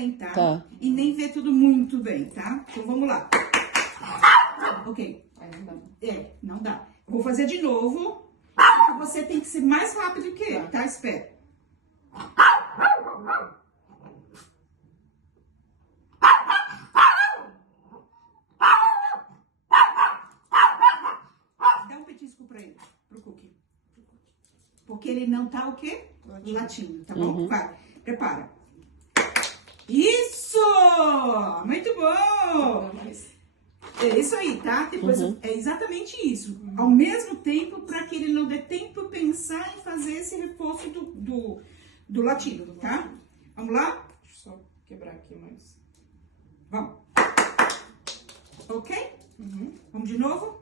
bem, tá? Tá. E nem vê tudo muito bem, tá? Então, vamos lá. Ok. Aí não dá. Não dá. Eu vou fazer de novo. Porque você tem que ser mais rápido que ele, tá? Espera. Dá um petisco pra ele, pro Cookie. Porque ele não tá o quê? Latindo, tá bom? Vai, prepara. Isso! Muito bom! É isso aí, tá? Depois é exatamente isso. Ao mesmo tempo, para que ele não dê tempo de pensar em fazer esse reforço do latido, tá? Vamos lá? Deixa eu só quebrar aqui mais. Vamos. Ok? Vamos de novo?